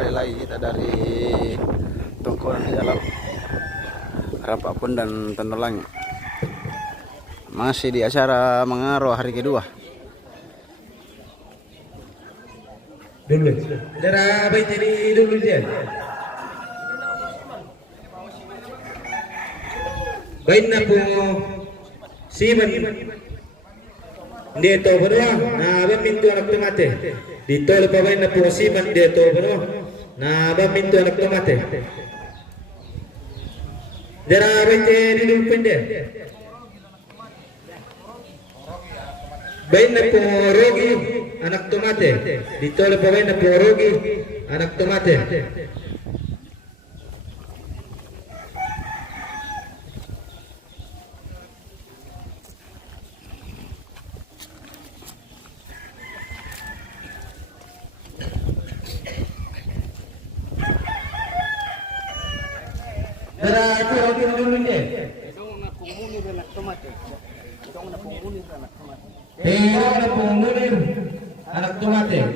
kembali lagi kita dari tongkrongan di dalam Rapapun dan Tendolang. Masih di acara Mengaro hari kedua. Dulu, darah baik ini dulu dia. Baik napo siman dia to berdua. Nah, bamintu anak tomate. Dito pa baik napo siman dia to berdua. Nah, bamintu anak tomate. Darah baik ini dulu pendek. Baik napo rogi anak tomate. Dito pa baik napo rogi anak tomate. Darah aku rogi dulu deh. Teo na pungunin anak tomate.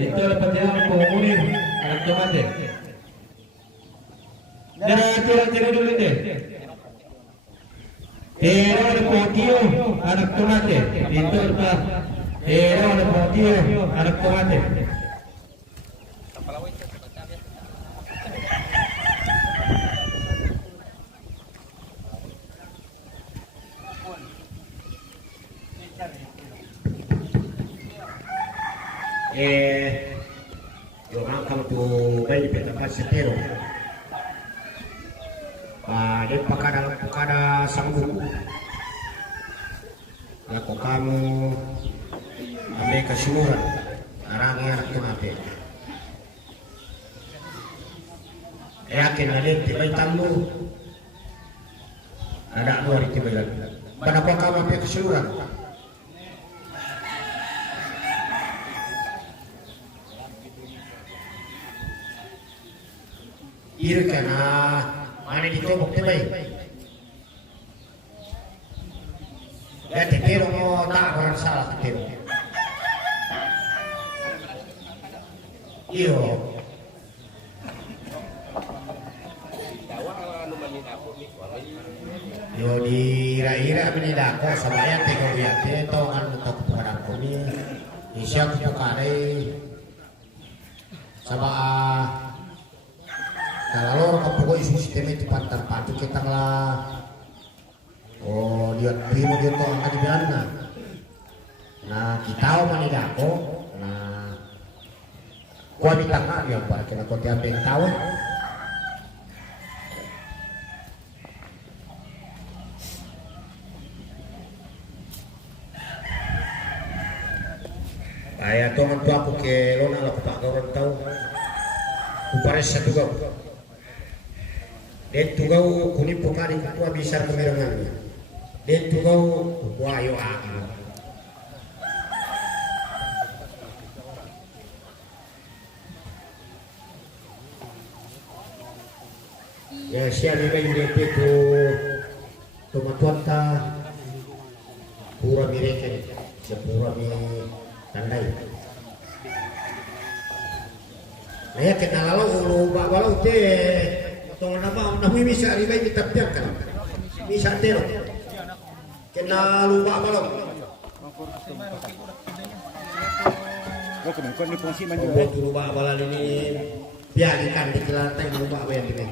Dito na pati ang pungunin anak tomate. Darah aku rogi dulu deh. Teo na pokio anak tomate. Dito pa teo na pokio anak tomate. Yung angkang tu bayi tempat setero. Dia pakada sanggup. Aku kamu ambil keseluruhan arangnya anak tomate. Yakin ada tiba tamu. Ada luar tiba lagi. Pada kau kamu ambil keseluruhan. Iri kana mana ditobok tebay. Ya tekero mo tak orang salah tekero. Iyo. Yo dira-ira menidako sabaya teko yate to kan untuk barang kami. Isya ko kare sabah kalau kapag isu sistem itu pantar patu kita lah. Oh lihat primo dia tuh angkat dibilangna. Nah kita mana dako. Nah gua di tengah dia pak kena kau tiap yang tahu. Ayah tuh orang tua aku ke lona lah pak orang tahu. Upares satu kau. Dan tugau kuning pokari kutua bisa kemerangan. Dan tugau wayo aku. Ya siapa yang dia tu tomatuan ta pura mireken, sepura mi tandai. Nah kenal lalu ulu bawalau teh. Tolong nama nabi bisa ribai kita piarkan bisa tero kena lupa malam buat lupa malam ini biarkan di kelanteng lupa apa yang ini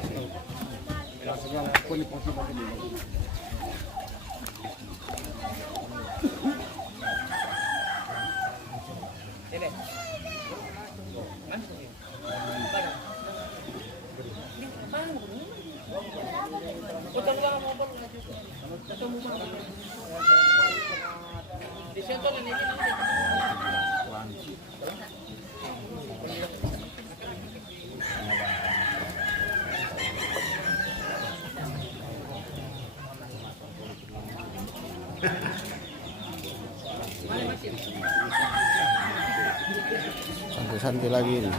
santai-santai lagi nih.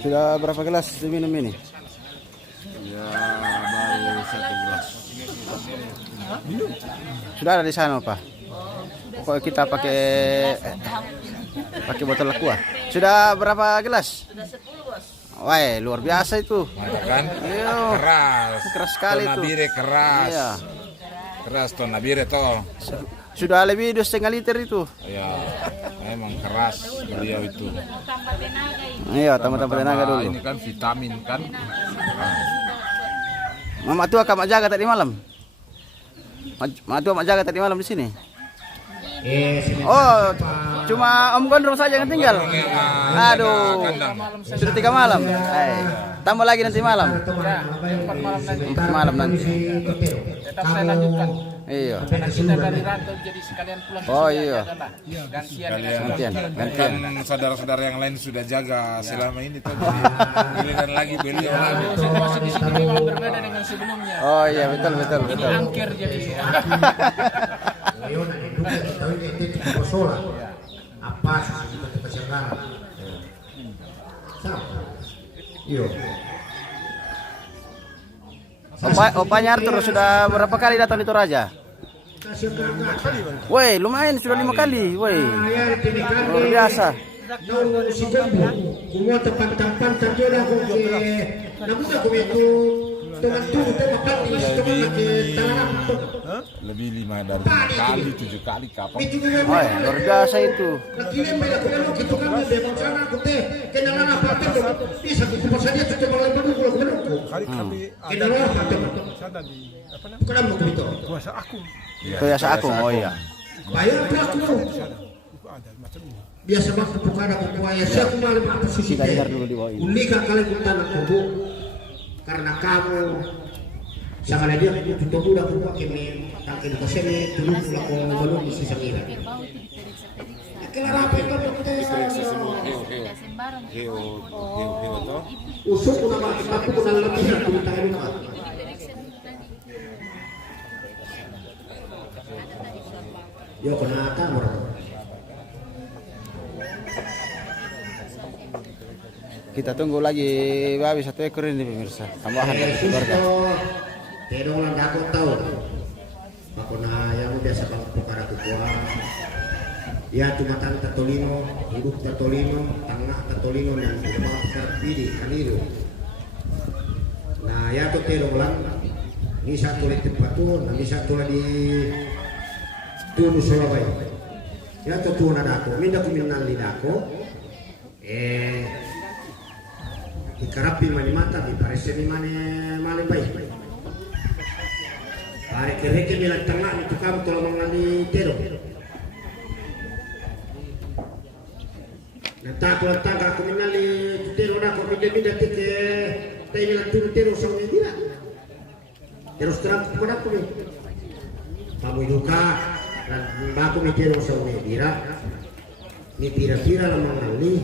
Sudah berapa gelas diminum ini? Ya baru 1 gelas. Sudah ada di sana Pak. Kok kita pakai botol aqua. Sudah berapa gelas? Sudah 10 bos. Wah, luar biasa itu. Kan? Iya. Keras Sekali itu. Tonabire keras. Iya. Keras Tonabire toh. Sudah lebih 2,5 liter itu. Ya, memang keras beliau itu. Tambah tenaga ini. Iya, tambah tenaga dulu. Ini kan vitamin kan. Mama tua kamu jaga tadi malam. Mama tua jaga tadi malam di sini. Oh, cuma Om Gondrong saja yang tinggal. Aduh, sudah 3 malam. Tambah lagi nanti malam. 4 malam nanti. Tetap saya lanjutkan. Iya. Karena kita dari rantau jadi sekalian pulang. Oh iya. Gantian. Gantian. Kan saudara-saudara yang lain sudah jaga selama ini tuh. Giliran lagi beliau lagi. Situasi di sini memang berbeda dengan sebelumnya. Oh iya, betul. Ini angker jadi. Leon itu tahu itu bersolat. Apa sih kita keserang? Iya. Opanya Arthur sudah berapa kali datang di Toraja? Woi, lumayan sudah 5 kali. Woi, luar biasa. Semua tempat-tempat terjodoh aku namun aku itu teman tuh tempat di lagi tanah. Lebih 5 kali 7 kali kapan? Woi, luar biasa itu. Lagi lembel aku kalau gitu kan dia bencana aku teh kenalan apa tuh bisa aku saja tuh malam baru kalau aku. Kenalan apa tuh? Bukan aku gitu. Biasa aku. Oh iya. Bayar aku. Biasa banget bukan aku kuaya siapa malam apa sih? Kita dengar dulu di bawah ini. Unika kalian bukan aku karena kamu sama dia itu udah aku pakai takin ke sini dulu aku belum di sisa kira. Kelar apa itu dokter? Usuk nama aku pun lebih aku tangan rumah. Yo kenapa orang? Kita tunggu lagi babi 1 ekor ini pemirsa. Tambahan dari keluarga. Pero lang ako tahu. Ako na yang biasa bang pukara kukuha. Ya tumatang tatolino, hidup tatolino, tangah tatolino dan mga pili kanilo. Nah ya to pero lang. Ni satu ulit tempatun, ni satu di Tunu Surabaya. Ya to tuwa na dako, minda kuminan lidako. Ikarapi mani mata di parese ni mani baik. Hari kereke bilang tengah itu kamu kalau mengalami tero. Nanti aku letak aku mengali tero nak aku bida tike. Tapi bilang tu tero sama dia. Terus terang kepada aku ni. Kamu duka dan aku mikir sama dia. Ni pira-pira lah mengali.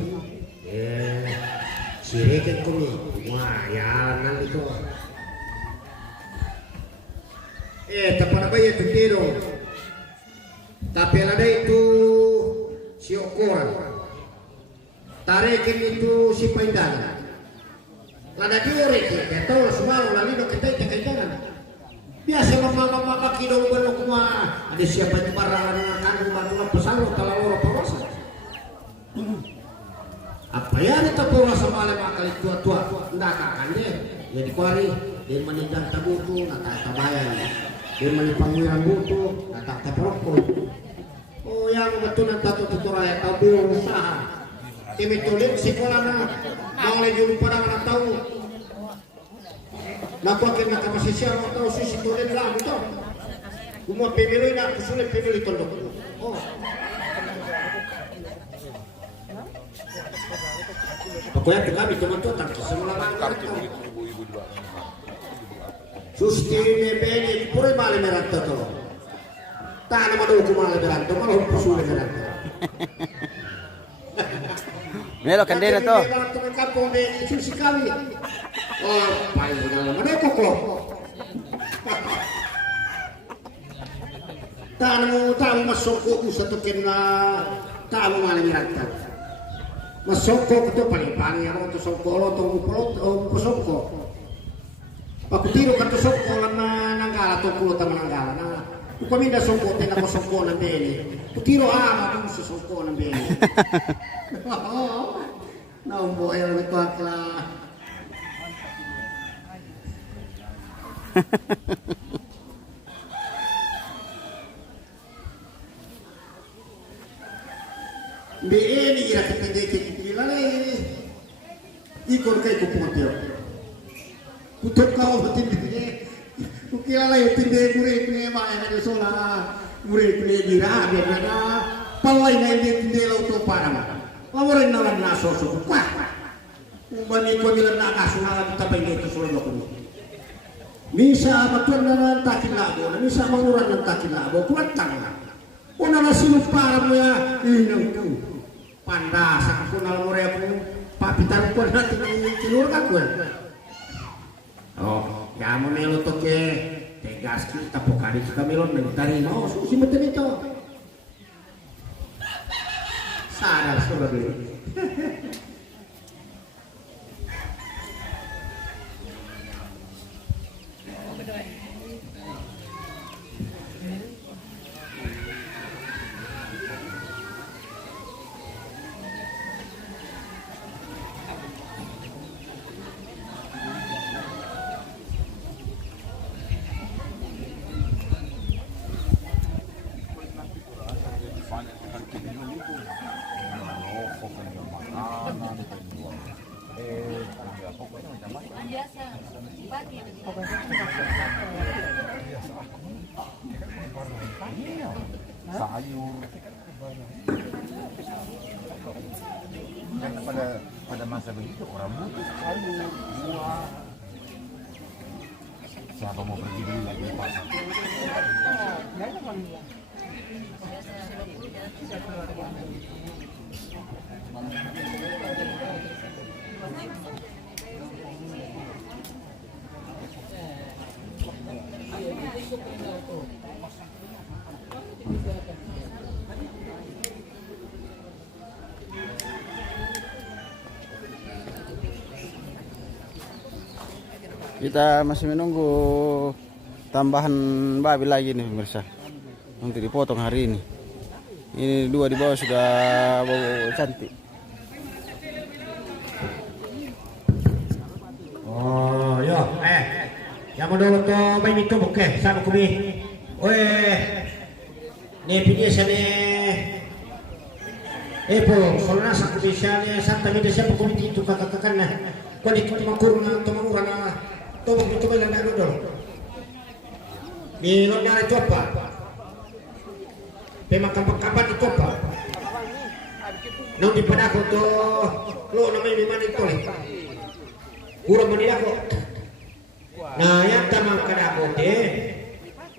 Sireke kami, wah ya nanti tu. Tapan apa ya tutiro? Tapi ada itu si Okoran. Tarekin itu si Pandan. Lada diore kita tahu semua lalu dok kita jangan. Biasa mama kidong belok kuma. Ada siapa yang barang kan rumah pesan kalau orang perosa. Apa ya ada tapura sama alam akal tua ndak kan deh jadi kuari dia meninggal tabutu nata tabayan dia menipangwiran butu nata taprokol oh yang betul nata tutura ya tabu usaha tim tulis sekolah na boleh jumpa pada anak tahu nakuakin na kapasisya mo tahu sisi tulis lah betul kumua pemilu na kusulit pemilu tondok oh pokoknya kami teman-teman tak semula kartu ibu-ibu dua. Susti nebeni pure male meranto to. Tak nama do kumale meranto malah pusule meranto. Melo kandena to. Teman kampung de susi kami. Oh, paling dalam mana kok. Tamu masuk ku satu kena tamu male meranto. Masoko itu paling ako to soko to pasoko. Pag tiro ka to soko lang na nanggala to pulo ta mananggala na Kupaminda songko tena ko songko ng beli. Kutiro kung sa songko ng beli. Naumbo ayaw na ito akla. Ini ira kita kilala ikon kay kupotyo. Kutok kau betin bini. Kukilala yung tindi murid ni Maya na sola murid ni Dira dia na palay na hindi tindi law to para ma. Pamorin na lang naso so kwa. Umani ko nila na kasunala tapay dito sa lugar ko. Misa matuan na ng takilabo, na misa manguran ng takilabo, kuwantang na. Una na sinupara mo ya, inang ko. Panda sa kasunal mo rin ako, papitan ko natin ang kinur ka ko. Oh, yaman na yung to ke, tegas kita po kalit kami ron, nagtari mo, susi mo ito. Sana surat ini. Karena pada masa begitu orang butuh sayur, buah. Siapa mau pergi beli lagi di pasar? Kita masih menunggu tambahan babi lagi nih pemirsa untuk dipotong hari ini. Ini dua di bawah sudah bau cantik. Oh, yo, yang menurut to may mito buke, sama kumi. Ne pinya sane. Po, solna sa kumi sane santa mi desa kumi itu kakakakan na. Kung ito makurna, tumangura na. Tobok ito may lang dolo. Milon na ito pa. Pemakapakapat ito pa. Nung di pa ako to, lo na may liman ito eh. Kurang man ako. Na yan tamang kadako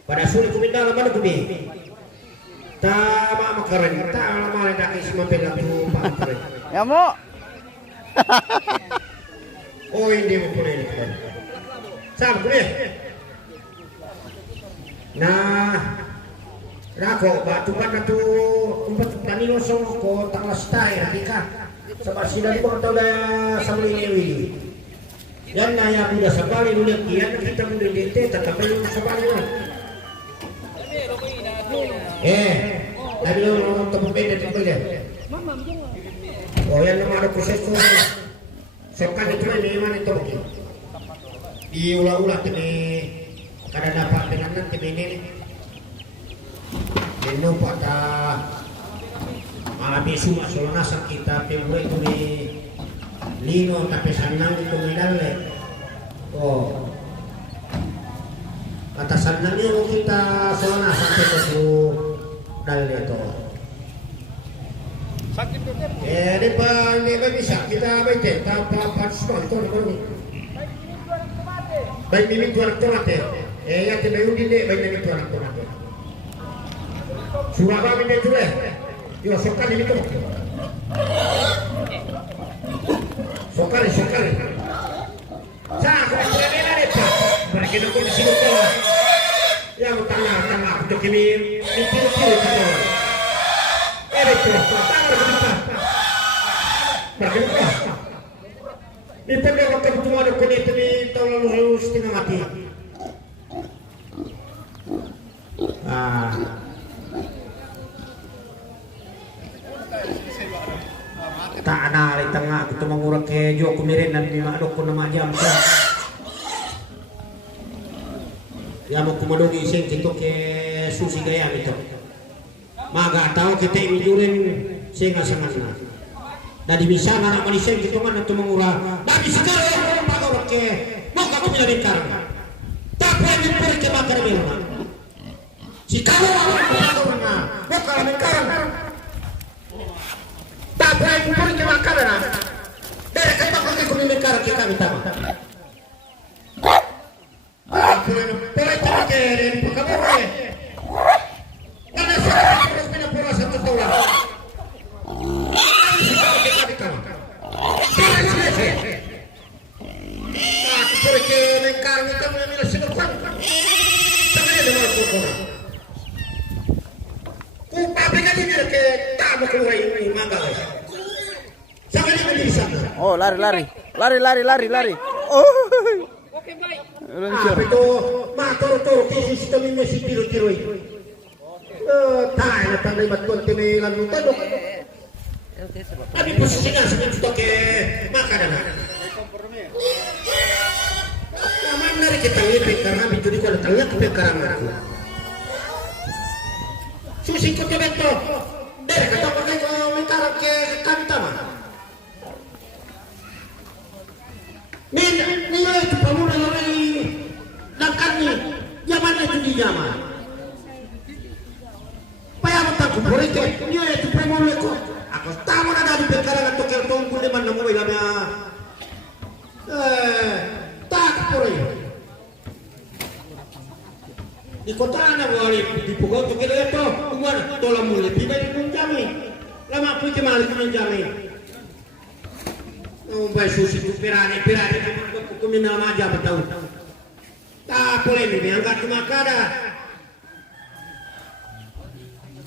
pada sulit kuminda laman ko di. Tama makaran, tama malah daki simapela tu pa. Ya mo. Oh hindi mo pala ito. Sabi ko nah rako batukan na to umpat tanilosong ko tanglas tayo rika sa sila di ko tawla sa maliwi yan na ya buda sa bali ulit yan kita mundilite tatapay yung sa bali na labi lang ang tapupay na ito pala o yan naman ang proseso so kan ito na naman ito diulah-ulah demi kada dapat dengan nanti ini deno pada malam isu masuk nasak kita pemulai itu di lino tapi sanang itu medale oh kata sanangnya kita soalnya sampai ke dalil itu di pan bisa kita baca tanpa sponsor baik mimik tuan tomate ya te bayu dinde baik mimik tuan tomate suraba minde tule yo sokali mito sokali sa ko ni na dito para que no con sigo ko ya mo tanga to kimi tiro ito para que no Ito na magkabutumano ko nito ni taon lalu setengah mati. Ah. Tak ada di tengah kita mengurang ke jo kumirin dan lima aduk ko nama jam so. Ya mau kumadogi sing kita ke susi gaya itu. Maga tahu kita imidurin sing asangan. Dan bisa anak manusia gitu kan untuk mengurang. Dan sekarang pakai ke mau aku punya bengkar. Tapi yang diberi ke bakar belum. Si kamu orang bukan bengkar. Tapi yang diberi ke bakar lah. Dari kita pakai kuning bengkar kita minta. Aku yang boleh pakai dan pakai boleh. Karena saya harus punya pura satu tahun. Perché nel carne stiamo nella situazione sapete dove lo ku paprika di dire che stiamo con i manga sapete di sana Oh, lari. Oh. Luncur. itu ma toro che si sta mi messi tiro itu dai la tanda di battuto me la luta do tapi posisinya seperti ke makanan Naman dari kita ini karena bicara di kalau tanya ke karang susi ko to beto dari kata pakai ko mentara ke kantama min nilai itu pamula lagi langkahnya zaman itu di zaman payah betul ko boleh ke nilai itu pamula ko ako tama na dari perkara to ke tong kundi man namo ilana tak pore di kota na wali di pukul to kira to kumar tola mule pibai pun jami lama pun kemal pun jami bai susi tu pirani ko mina maja betul tak pole ni angkat makada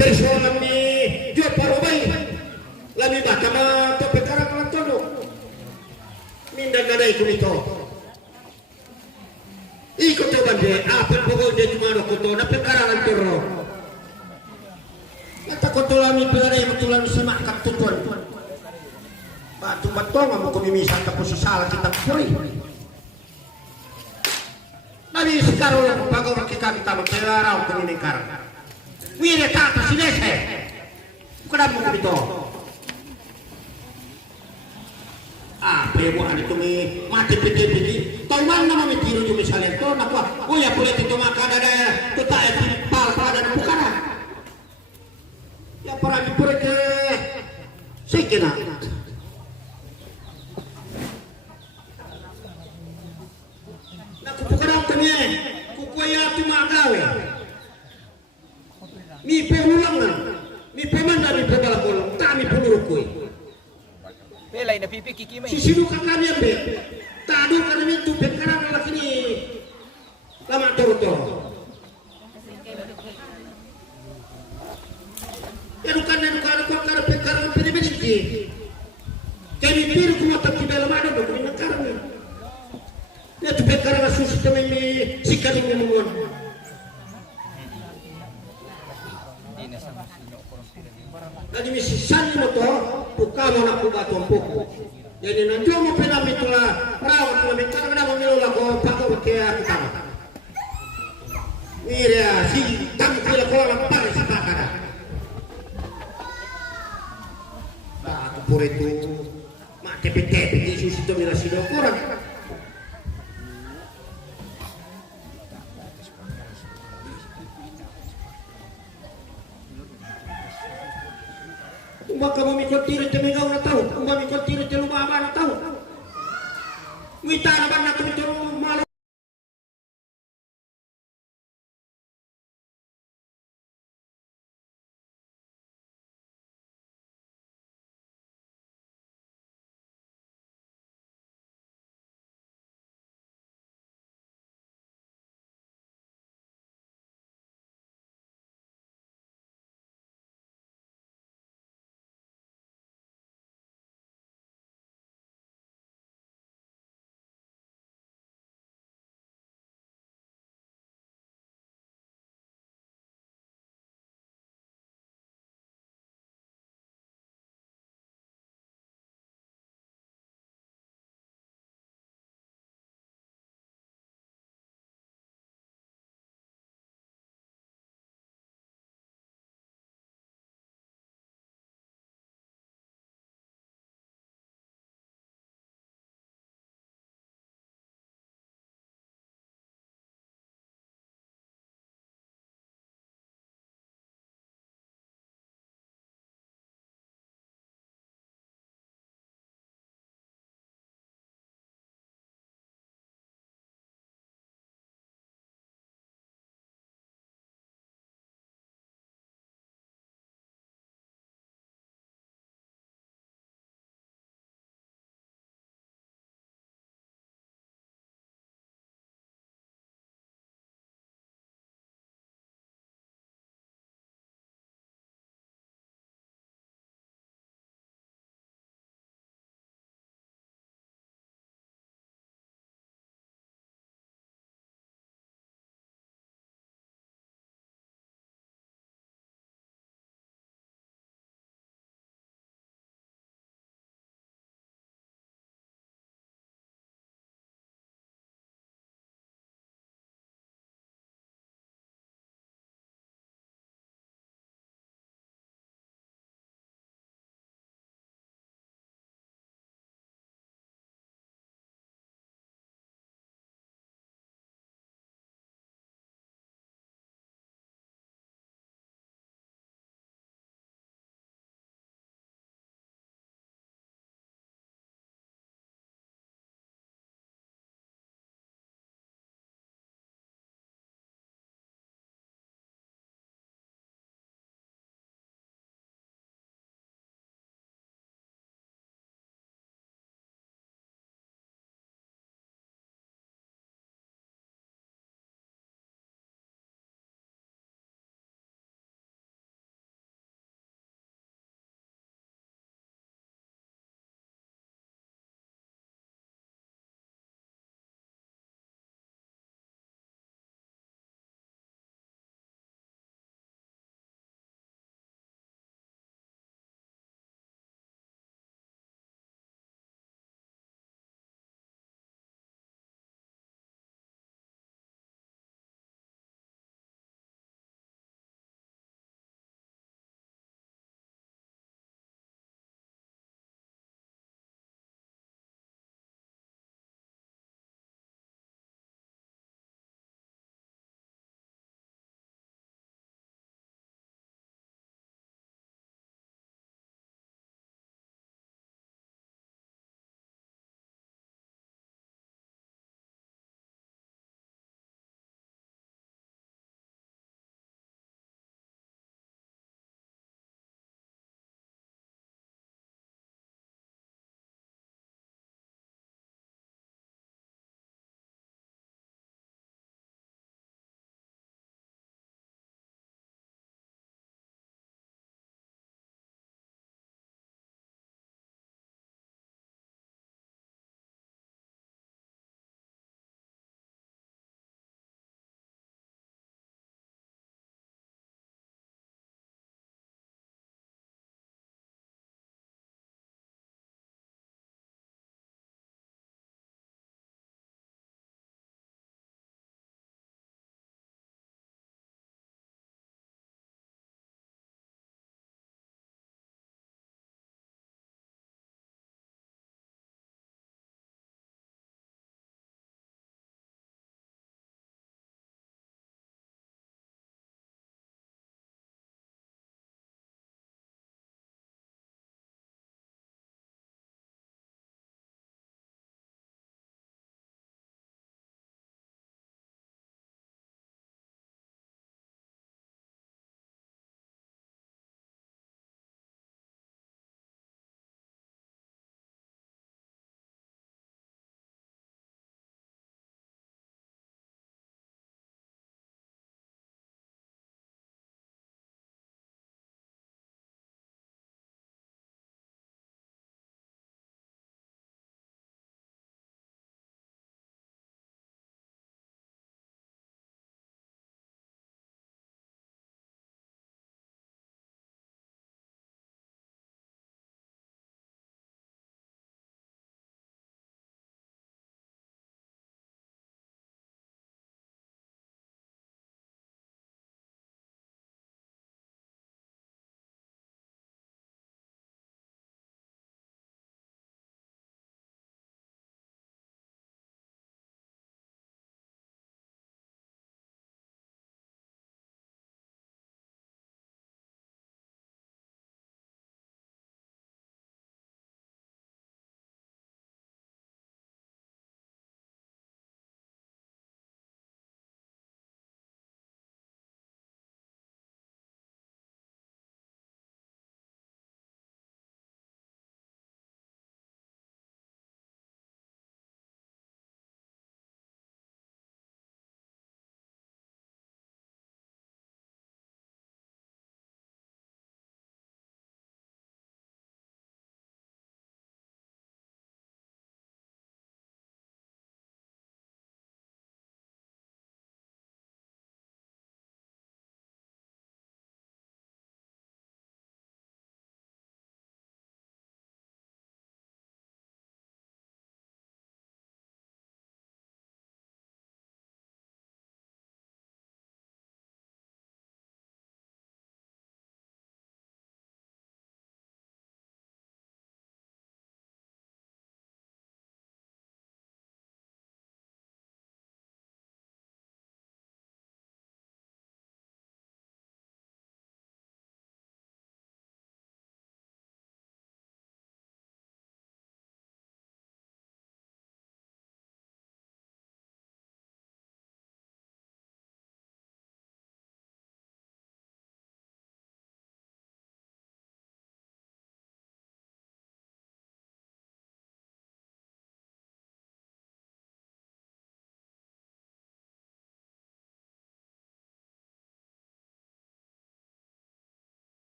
tersolam ni jo parobai lami batama to perkara pelantono minda gadai kunito iko to bande apa pokok de cuma do koto na perkara lantoro kata koto lami pelare betulan semak kap tutuan batu batong amo ko mimisan ta posisal kita puri nabi sekarang pagor kita magkelarao ko ni kar wire tata sinese kuda mo bito pebo ani tumi mati piti tau man nama mi tiro jo misalnya to nakwa oh ya boleh itu maka ada to ta pal pada bukan ya para mi pure ke sikena nak bukan aku ni ku ya tu magawe mi perulang mi pemanda mi pedala bolong ta mi pulurukui Pelay na pipiki kimay. sisidukan kami ambil tadu kami itu perkara lagi ni lama toro-toro edukan perkara pilih-pilih kami pilih kuma tapi dalam ada dokumen karena itu perkara susu kami sikap ini mohon Jadi misi sani moto ukama na kubato mpoko. Jadi nanjo mo pena mitula rawa kwa mitara na mo milola ko pako ke akutama. Mira si tam kila ko la pare sa pakara. Ba ko por itu ma tepete di susi to mira sido kurang. Baka mo mikot tiro te mingaw na tao, kung ba mikot tiro te lumaba na tao. Wita na ba na tumituro malo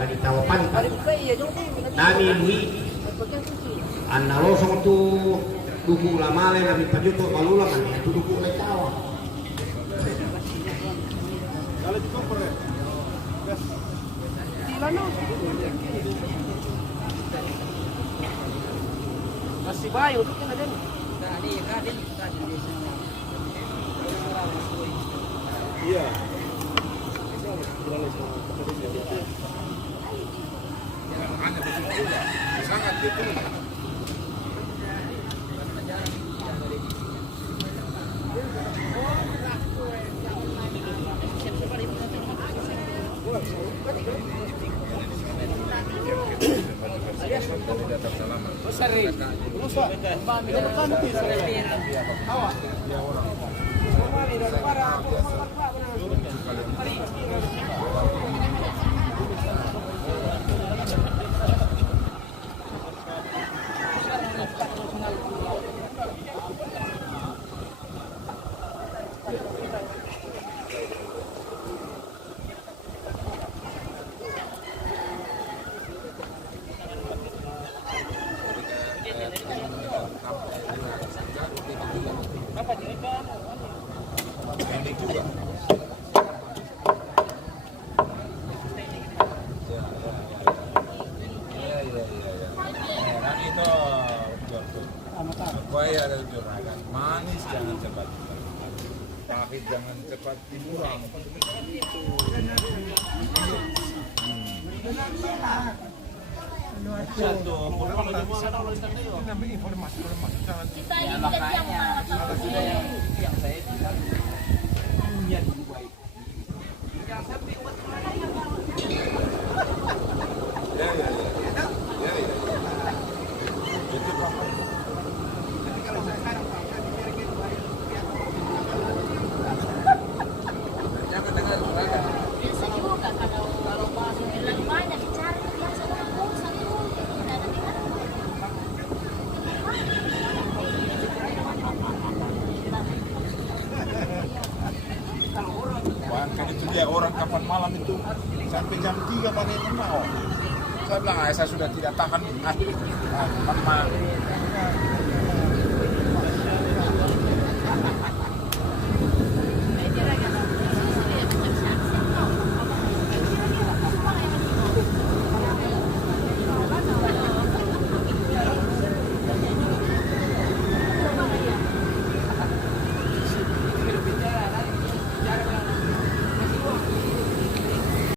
lagi tawa pantai nami lui analosong tu dukung lama le nami pajuto balulang ani tu dukung le tawa Masih bayu tu kan ada. Iya. Sangat gitu. Buaya dan juragan manis jangan cepat, pahit jangan cepat dibuang. Satu informasi Kita ini kejam malah yang saya bilang dunia lebih baik. Jangan sampai umat itu Pak. biasa juga kalau bakso bilang banyak dicari biasa orang bosan itu tidak ada di mana. Bahkan itu dia orang kapan malam itu sampai jam 3 panen mau. Saya bilang saya sudah tidak tahan.